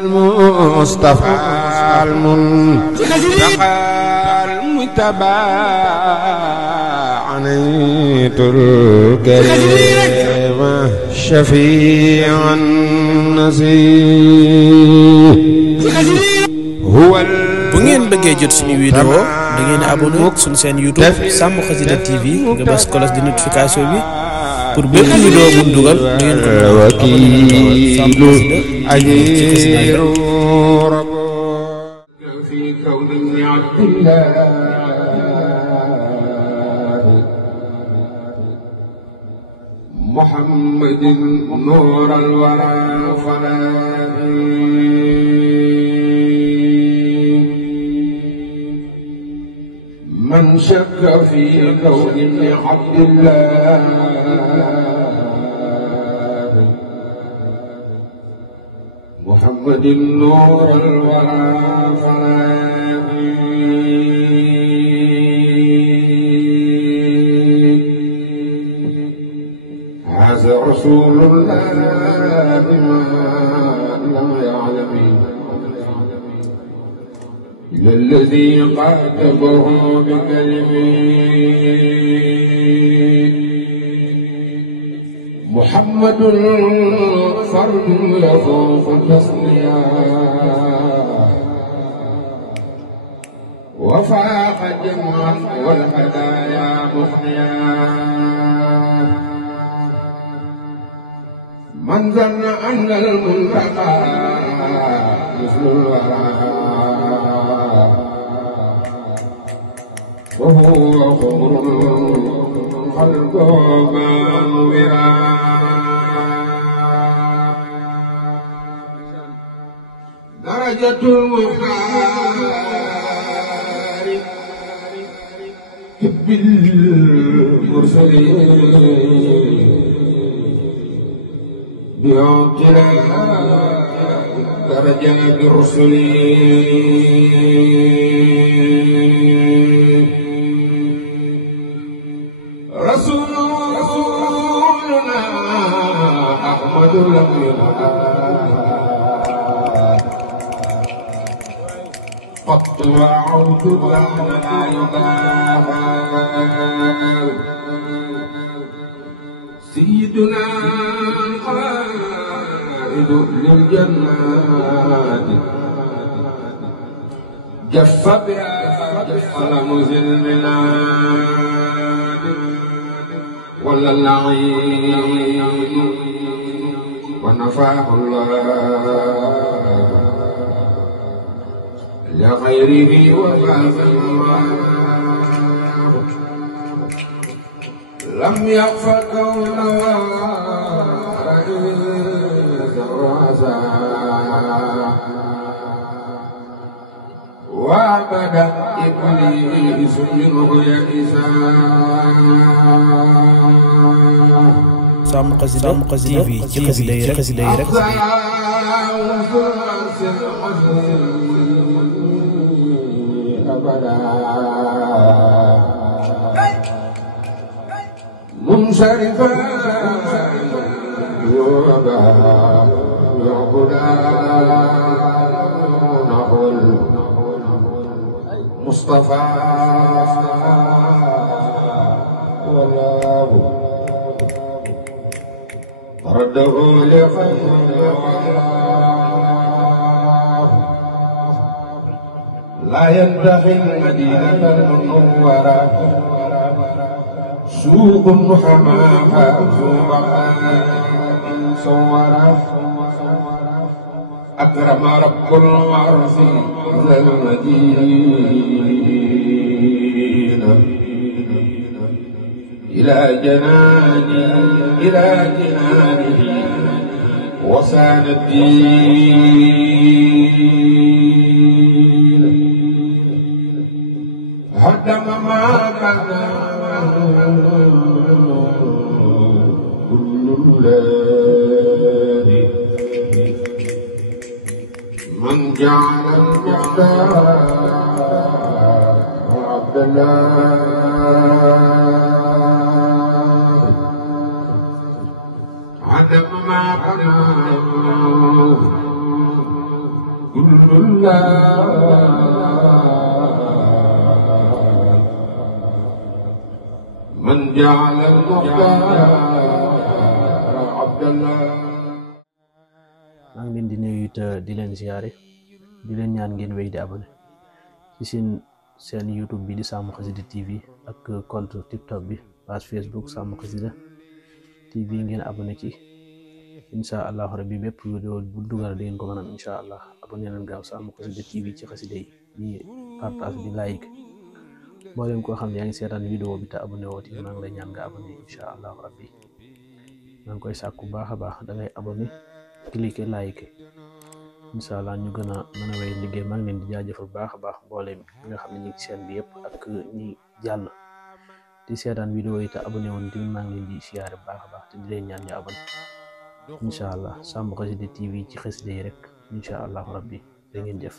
المصطفى المنتقى المجتبى عنيت الكريم شفيع النسيم هو bu ngeen bëggee jot suñu vidéo da ngeen abonné suñu seen YouTube Sàmm Xasida TV nga bës cloche de notification bi pour bépp vidéo bu ñu dugal ngeen ko wakiilu ajiru في كون عبد الله محمد نور الورى فلا من شك في كون عبد الله محمد نور الورى فلا هذا رسول الله ما لم يعلم إلا الذي قاتبه بكلمه محمد فرد يضاف تسليا وفاق جمعا والهدايا مغنيا من ظن أن المنتقى مثل الورى وهو خمر خلقه منورا درجة المختار حب المرسلين بعجلها درجات الرسل رسولنا أحمد لم يلقى قد وعوت بعد لا يباهى سيدنا قائد للجنات جف بها جف لمزل المناد ولا اللعين ونفاه الله لغيره وفاز لم يخف كونه رئيس الرؤساء وابدا ابليس منه يئسا Sàmm Xasida TV ci xasida yi rek منصرفا يوبا يعبدونه المصطفى والله رده لخير لا ينتهي المدينة المنورة سوق حماها زوبها صورة أكرم رب العرش ذا المدينة إلى جنانه وسان الدين هدم ما بنى كل الذي من جعل المختار عبد الله عدم ما بنى كل الله من جعل المختار عبد الله. maa ngi leen di nuyu it di leen ziare di leen ñaan ngeen wéy di abonné ci seen YouTube bi di Sàmm Xasida TV ak compte TikTok bi page Facebook Sàmm Xasida TV ngeen abonné ci insha allah rabbi bépp vidéo bu dugal di ngeen ko mën a am insha allah abonné leen gaaw Sàmm Xasida TV ci xasida yi di partage di like boo leen koo xam ne yaa ngi seetaan vidéo bi te abonné woo ci maa ngi lay ñaan nga abonné insha allah rabbi maa ngi koy sàkku baax a baax da ngay abonné cliquer like insha allah ñu gën a mën a wéy liggéey maa ngi leen di jaajëfal baax a baax mboolem ñi nga xam ne ñu ngi ci chaîne bi yëpp ak ñi jàll di seetaan vidéo yi te abonné woon tamit maa ngi leen di siyaare baax a baax te di leen ñaan ñu abonné insha allah Sàmm Xasida TV ci xasida yi rek insha allah rabbi da ngeen jëf.